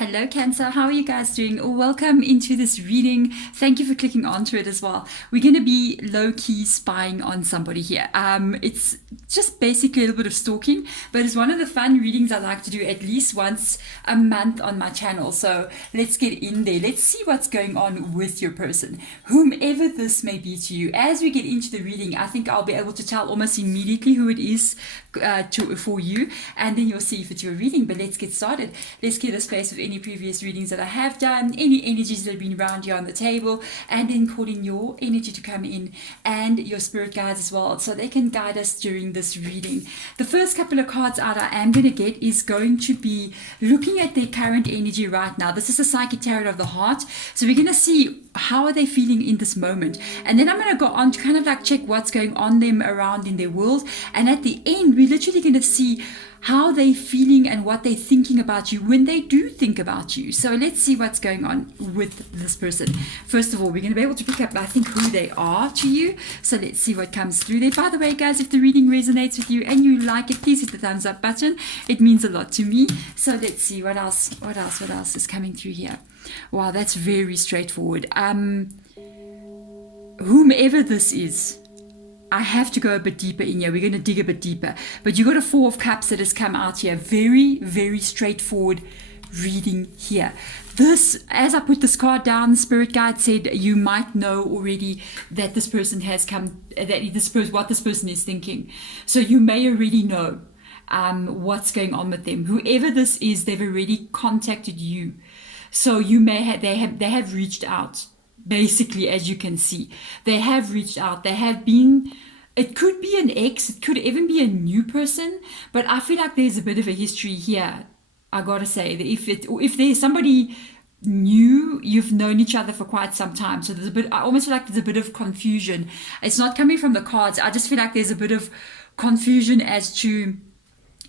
Hello Cancer, how are you guys doing? Welcome into this reading. Thank you for clicking onto it as well. We're going to be low-key spying on somebody here. It's just basically a little bit of stalking, but it's one of the fun readings I like to do at least once a month on my channel. So let's get in there. Let's see what's going on with your person, whomever this may be to you. As we get into the reading, I think I'll be able to tell almost immediately who it is for you, and then you'll see if it's your reading. But let's get started. Let's clear the space of any previous readings that I have done, any energies that have been around you on the table, and then calling your energy to come in and your spirit guides as well, so they can guide us during this reading. The first couple of cards out I am going to get is going to be looking at their current energy right now. This is a psychic tarot of the heart, so we're going to see how are they feeling in this moment, and then I'm going to go on to kind of like check what's going on them around in their world, and at the end we're literally going to see how they're feeling and what they're thinking about you when they do think about you. So let's see what's going on with this person. First of all, we're going to be able to pick up, I think, who they are to you. So let's see what comes through there. By the way, guys, if the reading resonates with you and you like it, please hit the thumbs up button. It means a lot to me. So let's see what else is coming through here. Wow, that's very straightforward. Whomever this is, I have to go a bit deeper in here. We're going to dig a bit deeper. But you got a Four of Cups that has come out here. Very, very straightforward reading here. This, as I put this card down, Spirit Guide said you might know already that this person has come, what this person is thinking. So you may already know what's going on with them. Whoever this is, they've already contacted you. So you may have, they have reached out. Basically, as you can see, they have reached out. They have been, it could be an ex, it could even be a new person, but I feel like there's a bit of a history here. I gotta say that if there's somebody new, you've known each other for quite some time, so there's a bit, I almost feel like there's a bit of confusion. It's not coming from the cards. I just feel like there's a bit of confusion as to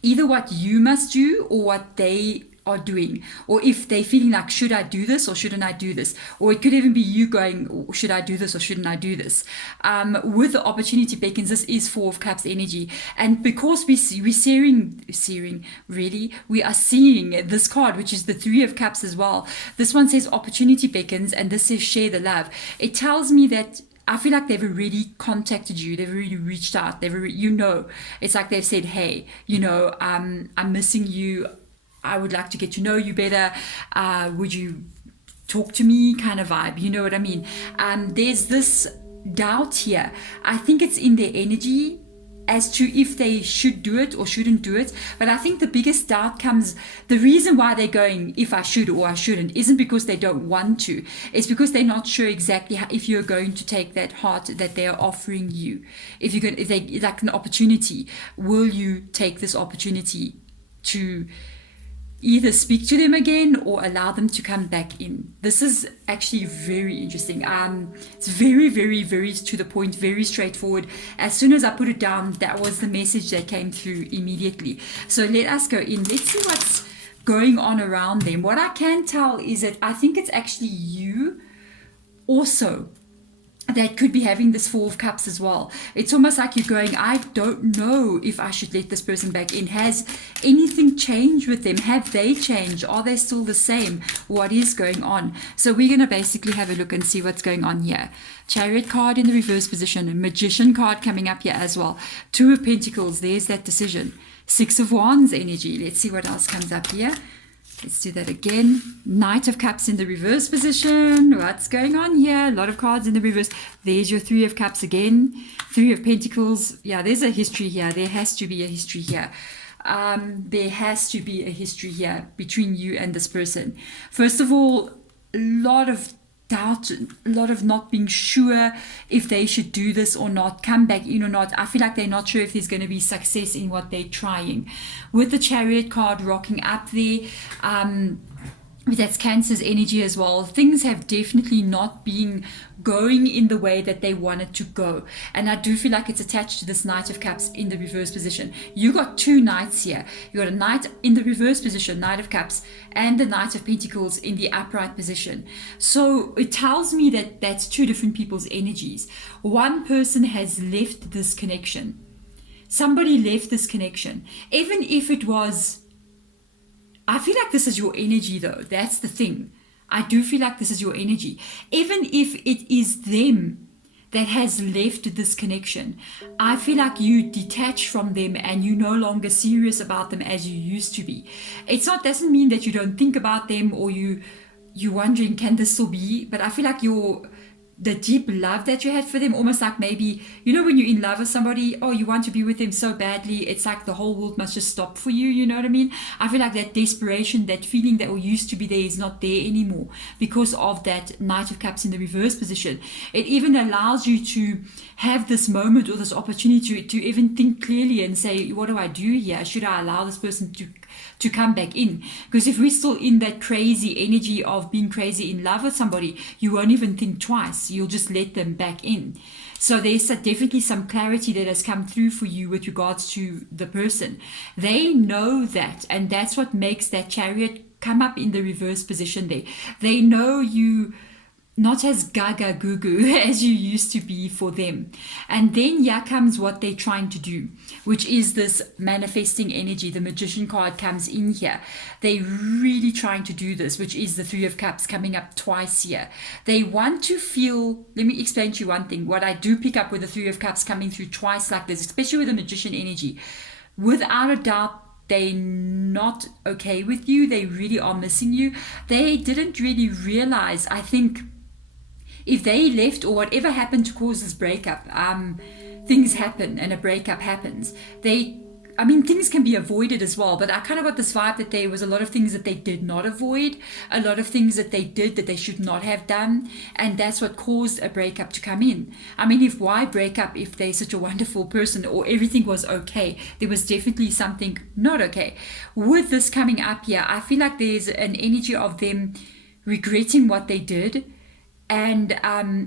either what you must do or what they are doing, or if they're feeling like, should I do this or shouldn't I do this? Or it could even be you going, should I do this or shouldn't I do this? With the opportunity beckons, this is Four of Cups energy, and because we are seeing this card, which is the Three of Cups as well. This one says opportunity beckons, and this says share the love. It tells me that I feel like they've already contacted you. They've already reached out. It's like they've said, hey, I'm missing you. I would like to get to know you better. Would you talk to me kind of vibe? You know what I mean? There's this doubt here. I think it's in their energy as to if they should do it or shouldn't do it. But I think the biggest doubt comes, the reason why they're going, if I should or I shouldn't, isn't because they don't want to. It's because they're not sure exactly if you're going to take that heart that they are offering you. If they like an opportunity, will you take this opportunity to either speak to them again or allow them to come back in? This is actually very interesting. It's very, very, very to the point, very straightforward. As soon as I put it down, that was the message that came through immediately. So let us go in. Let's see what's going on around them. What I can tell is that I think it's actually you also that could be having this Four of Cups as well. It's almost like you're going, I don't know if I should let this person back in. Has anything changed with them? Have they changed? Are they still the same? What is going on? So we're going to basically have a look and see what's going on here. Chariot card in the reverse position. A Magician card coming up here as well. Two of Pentacles. There's that decision. Six of Wands energy. Let's see what else comes up here. Let's do that again. Knight of Cups in the reverse position. What's going on here? A lot of cards in the reverse. There's your Three of Cups again. Three of Pentacles. Yeah, there's a history here. There has to be a history here. There has to be a history here between you and this person. First of all, a lot of doubt, a lot of not being sure if they should do this or not, come back in or not. I feel like they're not sure if there's going to be success in what they're trying. With the Chariot card rocking up there, that's Cancer's energy as well. Things have definitely not been going in the way that they wanted to go, and I do feel like it's attached to this Knight of Cups in the reverse position. You got two knights here. You got a knight in the reverse position, Knight of Cups, and the Knight of Pentacles in the upright position. So it tells me that that's two different people's energies. One person has left this connection. Somebody left this connection, even if it was I feel like this is your energy though. That's the thing. I do feel like this is your energy. Even if it is them that has left this connection, I feel like you detach from them and you're no longer serious about them as you used to be. It's not doesn't mean that you don't think about them or you're wondering can this still be, but I feel like the deep love that you had for them, almost like maybe, you know, when you're in love with somebody, oh, you want to be with them so badly, it's like the whole world must just stop for you, you know what I mean? I feel like that desperation, that feeling that used to be there is not there anymore because of that Knight of Cups in the reverse position. It even allows you to have this moment or this opportunity to even think clearly and say, what do I do here? Should I allow this person to come back in? Because if we're still in that crazy energy of being crazy in love with somebody, you won't even think twice. You'll just let them back in. So there's definitely some clarity that has come through for you with regards to the person. They know that, and that's what makes that Chariot come up in the reverse position there. They know you not as gaga goo goo as you used to be for them. And then here comes what they're trying to do, which is this manifesting energy. The Magician card comes in here. They're really trying to do this, which is the Three of Cups coming up twice here. They want to feel, let me explain to you one thing. What I do pick up with the Three of Cups coming through twice like this, especially with the Magician energy, without a doubt, they're not okay with you. They really are missing you. They didn't really realize, I think, if they left or whatever happened to cause this breakup, things happen and a breakup happens. Things can be avoided as well, but I kind of got this vibe that there was a lot of things that they did not avoid, a lot of things that they did that they should not have done, and that's what caused a breakup to come in. Why break up if they're such a wonderful person or everything was okay? There was definitely something not okay. With this coming up here, I feel like there's an energy of them regretting what they did, and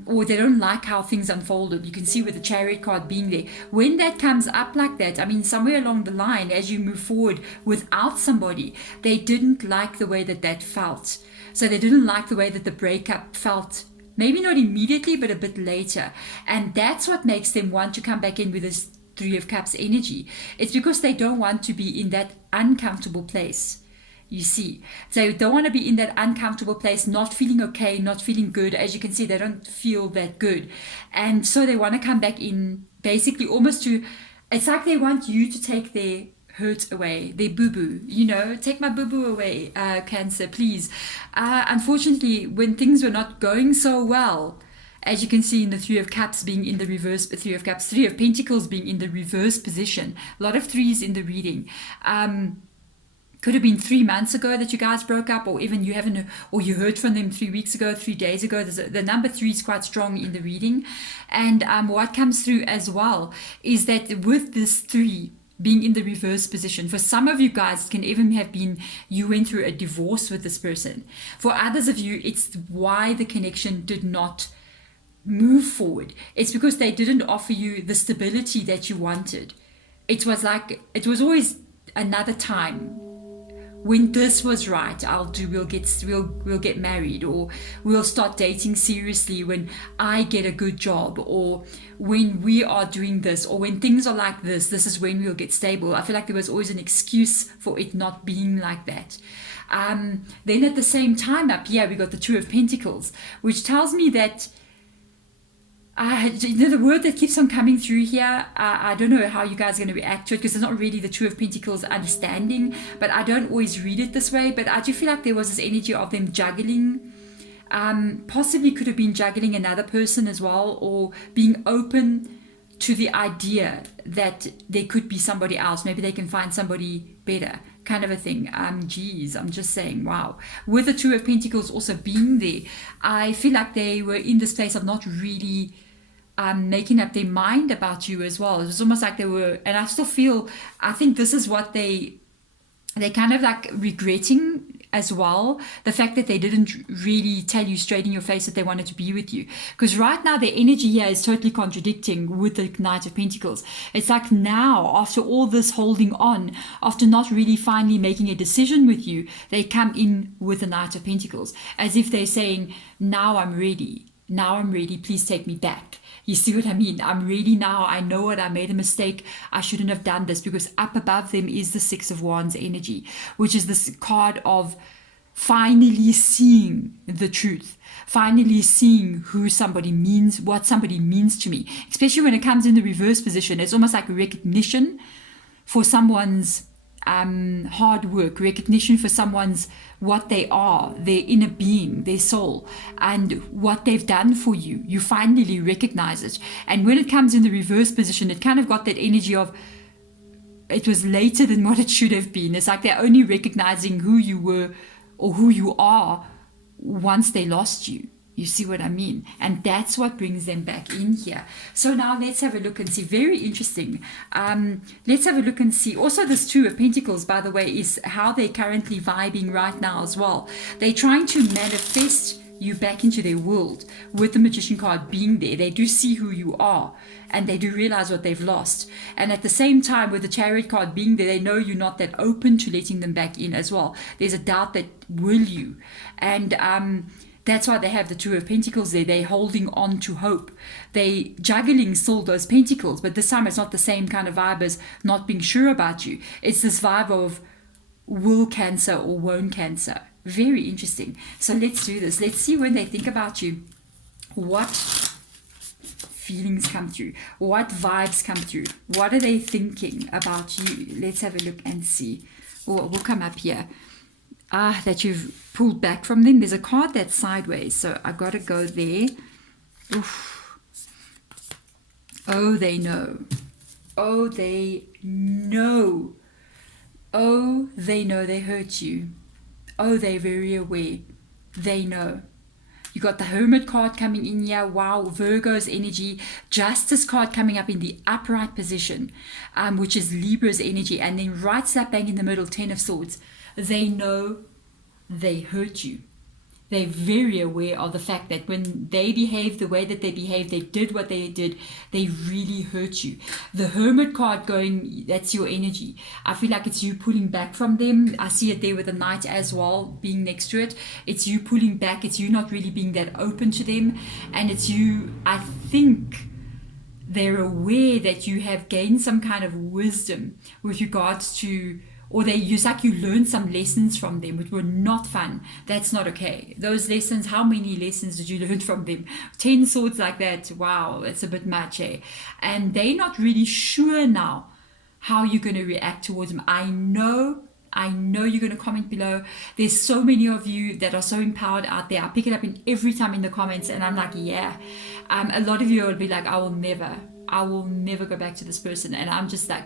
or they don't like how things unfolded. You can see with the Chariot card being there. When that comes up like that, somewhere along the line as you move forward without somebody, they didn't like the way that felt. So they didn't like the way that the breakup felt, maybe not immediately but a bit later, and that's what makes them want to come back in with this Three of Cups energy. It's because they don't want to be in that uncomfortable place. You see, so they don't want to be in that uncomfortable place, not feeling okay, not feeling good. As you can see, they don't feel that good. And so they want to come back in, basically almost it's like they want you to take their hurt away, their boo-boo, take my boo-boo away, Cancer, please. Unfortunately, when things were not going so well, as you can see in the Three of Cups being in the reverse, Three of Cups, Three of Pentacles being in the reverse position, a lot of threes in the reading. Could have been 3 months ago that you guys broke up, or even you haven't, or you heard from them 3 weeks ago, 3 days ago. The number 3 is quite strong in the reading. And what comes through as well is that with this 3 being in the reverse position, for some of you guys, it can even have been you went through a divorce with this person. For others of you, it's why the connection did not move forward. It's because they didn't offer you the stability that you wanted. It was always another time when this was right, we'll get married, or we'll start dating seriously when I get a good job, or when we are doing this, or when things are like this is when we'll get stable. I feel like there was always an excuse for it not being like that. Then at the same time up here, we got the Two of Pentacles, which tells me that the word that keeps on coming through here, I don't know how you guys are going to react to it, because it's not really the Two of Pentacles understanding, but I don't always read it this way. But I do feel like there was this energy of them juggling, possibly could have been juggling another person as well, or being open to the idea that there could be somebody else. Maybe they can find somebody better, kind of a thing. I'm just saying, wow. With the Two of Pentacles also being there, I feel like they were in this place of not really making up their mind about you as well. It was almost like they were, and I think this is what they kind of like regretting as well, the fact that they didn't really tell you straight in your face that they wanted to be with you. Because right now their energy here is totally contradicting with the Knight of Pentacles. It's like now, after all this holding on, after not really finally making a decision with you, they come in with the Knight of Pentacles, as if they're saying, now I'm ready. now I'm ready, please take me back. You see what I mean? I'm ready now. I know what I made a mistake. I shouldn't have done this, because up above them is the Six of Wands energy, which is this card of finally seeing the truth, finally seeing who somebody means, what somebody means to me, especially when it comes in the reverse position. It's almost like a recognition for someone's hard work, recognition for someone's what they are, their inner being, their soul, and what they've done for you. You finally recognize it. And when it comes in the reverse position, it kind of got that energy of it was later than what it should have been. It's like they're only recognizing who you were or who you are once they lost you. You see what I mean? And that's what brings them back in here. So now let's have a look and see. Very interesting. Let's have a look and see. Also, this Two of Pentacles, by the way, is how they're currently vibing right now as well. They're trying to manifest you back into their world with the Magician card being there. They do see who you are and they do realize what they've lost. And at the same time, with the Chariot card being there, they know you're not that open to letting them back in as well. There's a doubt that will you. And that's why they have the Two of Pentacles there. They're holding on to hope. They juggling still those pentacles, but this time it's not the same kind of vibe as not being sure about you. It's this vibe of will Cancer or won't Cancer. Very interesting. So let's do this. Let's see when they think about you, what feelings come through, what vibes come through, what are they thinking about you. Let's have a look and see. Or we'll come up here. That you've pulled back from them. There's a card that's sideways, so I got to go there. Oof. Oh, they know. Oh, they know. Oh, they know they hurt you. Oh, they're very aware. They know. You got the Hermit card coming in here. Wow, Virgo's energy. Justice card coming up in the upright position, which is Libra's energy. And then right slap bang in the middle, Ten of Swords. They know they hurt you. They're very aware of the fact that when they behaved the way that they behaved, they did what they did, they really hurt you. The Hermit card going, that's your energy. I feel like it's you pulling back from them. I see it there with the Knight as well, being next to it. It's you pulling back. It's you not really being that open to them. And it's you, I think they're aware that you have gained some kind of wisdom with regards to, or it's like you learned some lessons from them which were not fun. That's not okay. Those lessons, how many lessons did you learn from them? 10 swords like that, wow, it's a bit much, eh? And they're not really sure now how you're going to react towards them. I know you're going to comment below. There's so many of you that are so empowered out there. I pick it up in every time in the comments and I'm like, yeah. A lot of you will be like, I will never go back to this person. And I'm just like,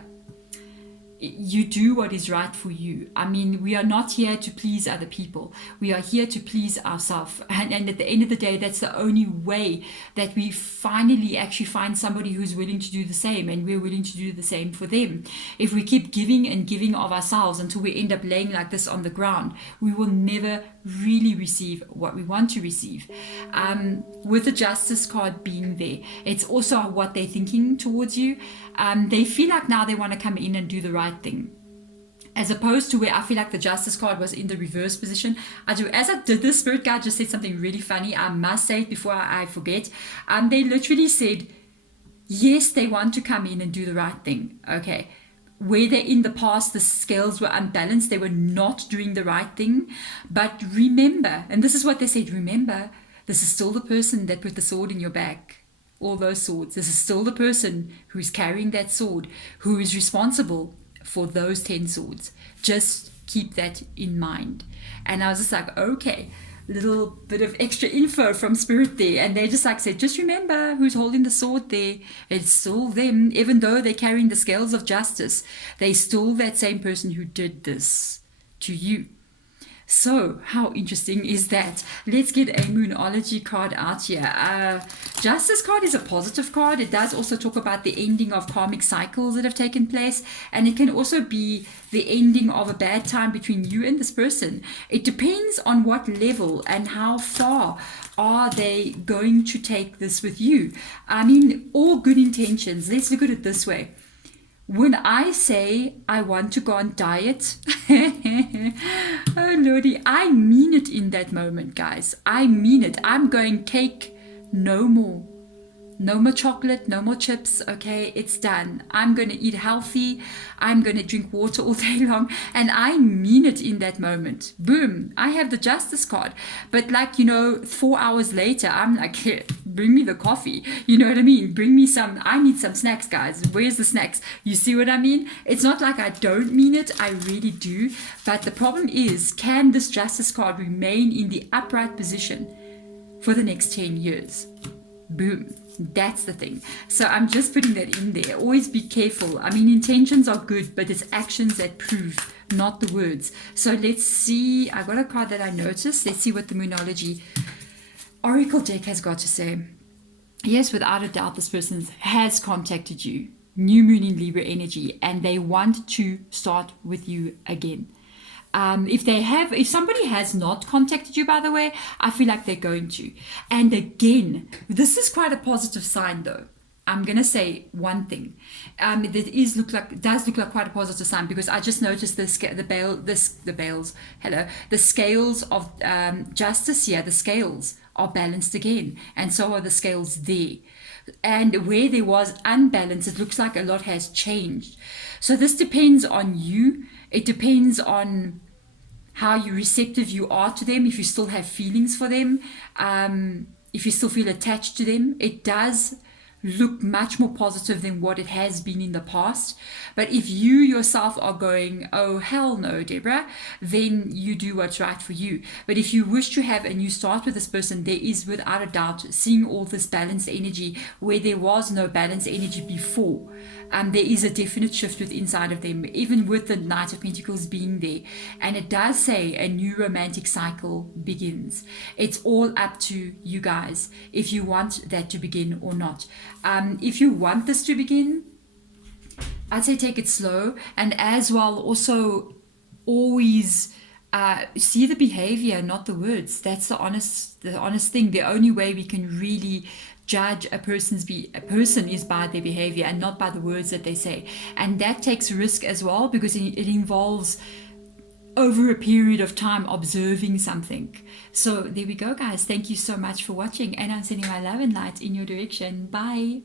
you do what is right for you. I mean, we are not here to please other people. We are here to please ourselves. And at the end of the day, that's the only way that we finally actually find somebody who's willing to do the same, and we're willing to do the same for them. If we keep giving and giving of ourselves until we end up laying like this on the ground, we will never really receive what we want to receive. With the Justice card being there, it's also what they're thinking towards you. They feel like now they want to come in and do the right thing, as opposed to where I feel like the Justice card was in the reverse position. As I did this, Spirit Guide just said something really funny. I must say it before I forget. They literally said, yes, they want to come in and do the right thing. Okay. Where they in the past the scales were unbalanced, they were not doing the right thing. But remember, and this is what they said, remember, this is still the person that put the sword in your back. All those swords. This is still the person who's carrying that sword, who is responsible for those 10 swords. Just keep that in mind. And I was just like, okay, little bit of extra info from Spirit there. And they just like said, just remember who's holding the sword there. It's still them. Even though they're carrying the scales of justice, they're still that same person who did this to you. So how interesting is that? Let's get a Moonology card out here. Justice card is a positive card. It does also talk about the ending of karmic cycles that have taken place, and it can also be the ending of a bad time between you and this person. It depends on what level and how far are they going to take this with you. I mean, all good intentions. Let's look at it this way. When I say I want to go on diet, oh Lordy, I mean it in that moment, guys. I mean it. I'm going cake no more. No more chocolate, no more chips, okay? It's done. I'm going to eat healthy. I'm going to drink water all day long. And I mean it in that moment. Boom, I have the justice card. But like, 4 hours later, I'm like, here, bring me the coffee. You know what I mean? Bring me I need some snacks, guys. Where's the snacks? You see what I mean? It's not like I don't mean it. I really do. But the problem is, can this justice card remain in the upright position for the next 10 years? Boom. That's the thing. So I'm just putting that in there. Always be careful. I mean, intentions are good, but it's actions that prove, not the words. So let's see. I got a card that I noticed. Let's see what the Moonology Oracle deck has got to say. Yes, without a doubt, this person has contacted you. New moon in Libra energy, and they want to start with you again. If somebody has not contacted you, by the way, I feel like they're going to. And again, this is quite a positive sign, though. I'm gonna say one thing. It does look like quite a positive sign, because I just noticed the scales of justice here. The scales are balanced again, and so are the scales there. And where there was unbalance, it looks like a lot has changed. So this depends on you. It depends on how receptive you are to them, if you still have feelings for them, if you still feel attached to them. It does look much more positive than what it has been in the past. But if you yourself are going, oh hell no, Deborah, then you do what's right for you. But if you wish to have a new start with this person, there is without a doubt seeing all this balanced energy where there was no balanced energy before. There is a definite shift with inside of them, even with the Knight of Pentacles being there. And it does say a new romantic cycle begins. It's all up to you guys if you want that to begin or not. If you want this to begin, I'd say take it slow, and as well also always see the behavior, not the words. That's the honest thing. The only way we can really judge a person is by their behavior and not by the words that they say. And that takes risk as well, because it involves over a period of time observing something. So there we go, guys. Thank you so much for watching, and I'm sending my love and light in your direction. Bye.